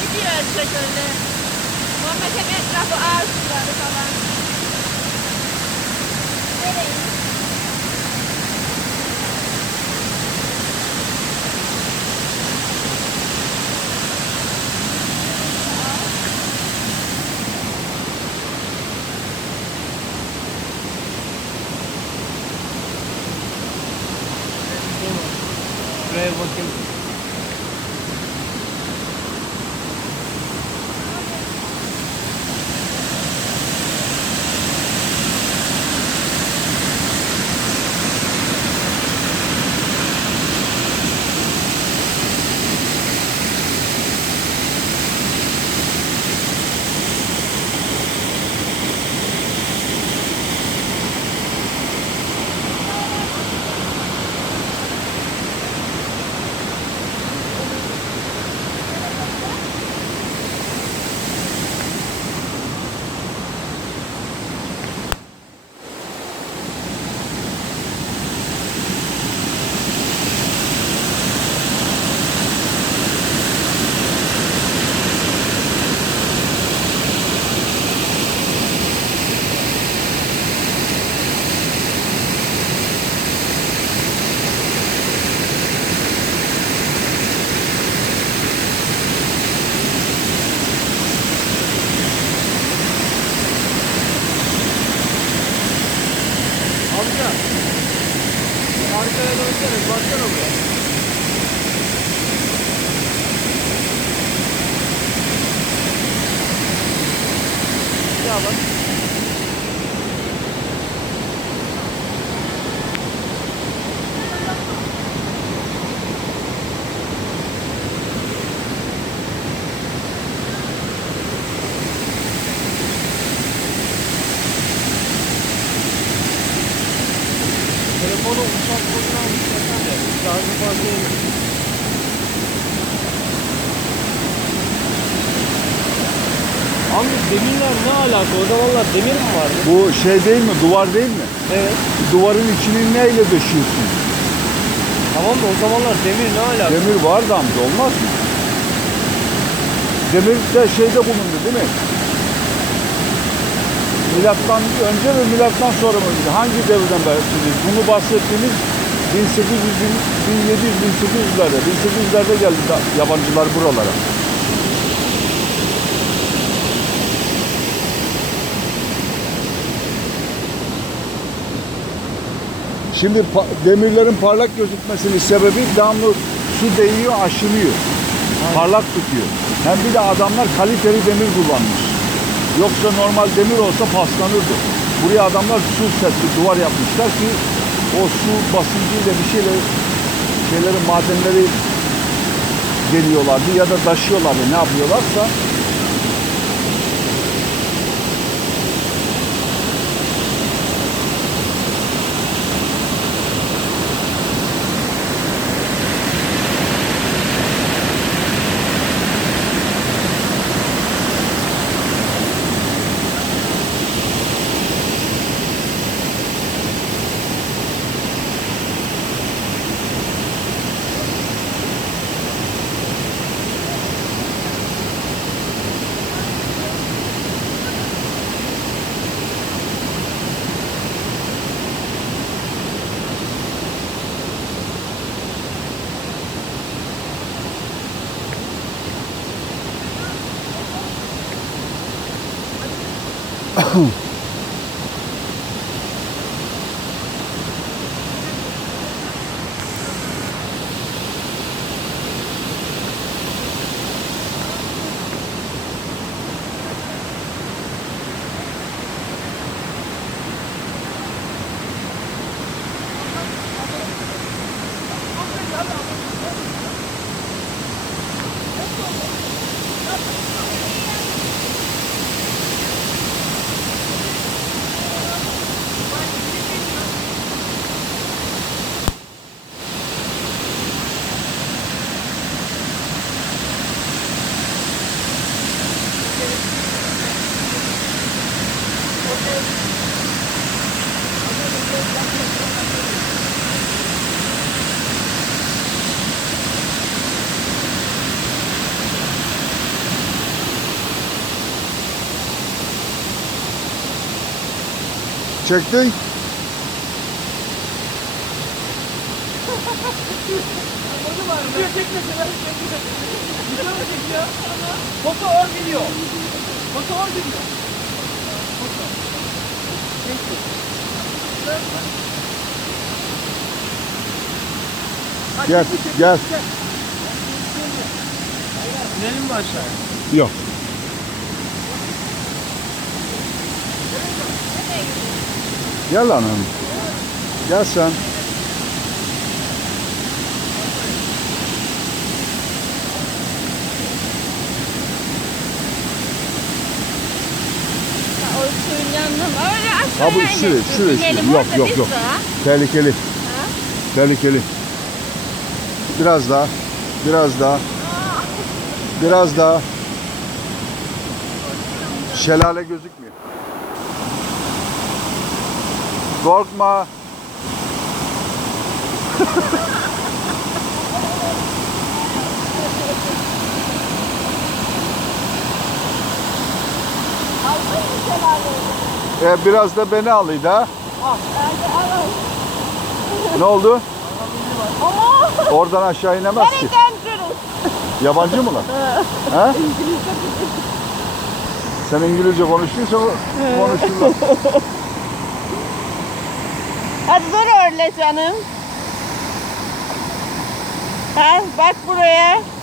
Gidiyor eşek öyle. Muhammed hep etrafı ağaç suları falan. Nereye? Şuraya bakayım. Amca. Arkaya dönsene. Baksana buraya. Ya bak. Telefonu uçak kodunu almışlar. Şarjı fazla yemiş. Abi demirler ne alaka? O zamanlar demir mi vardı? Bu şey değil mi? Duvar değil mi? Evet. Duvarın içini neyle döşüyorsun? Tamam da o zamanlar demir ne alaka? Demir var da amca olmaz mı? Demir de şeyde bulundu değil mi? Milattan önce ve milattan sonra mı? Hangi devirden bahsediyoruz? Bunu bahsettiğimiz 1800, 1700, 1800'lerde. 1800'lerde geldi yabancılar buralara. Şimdi pa- demirlerin parlak gözükmesinin sebebi devamlı su değiyor, aşınıyor. Parlak tutuyor. Hem bir de adamlar kaliteli demir kullanmış. Yoksa normal demir olsa paslanırdı. Buraya adamlar su setli duvar yapmışlar ki o su basıncıyla bir şeyle şeylerin madenleri geliyorlardı ya da taşıyorlardı ne yapıyorlarsa Oh. Çektin. Video çekmeseler Video mu çekiyor? Foto or video. Foto or video. Foto. Gel, gel. İnelim mi aşağıya? Yok. Gel lan hanım. Gel sen. Ha bu şuraya, şuraya, şuraya. Yok, yok, yok. Tehlikeli. Tehlikeli. Biraz daha. Biraz daha. Biraz daha. Şelale gözükmüyor. Korkma. Aldın mı şelaleyi? E, biraz da beni alaydı ha. Ne oldu? Oradan aşağı inemez ki. Yabancı mı lan? ha? Sen İngilizce konuştuysa konuşurlar. Hadi dur öyle canım. Ha, bak buraya.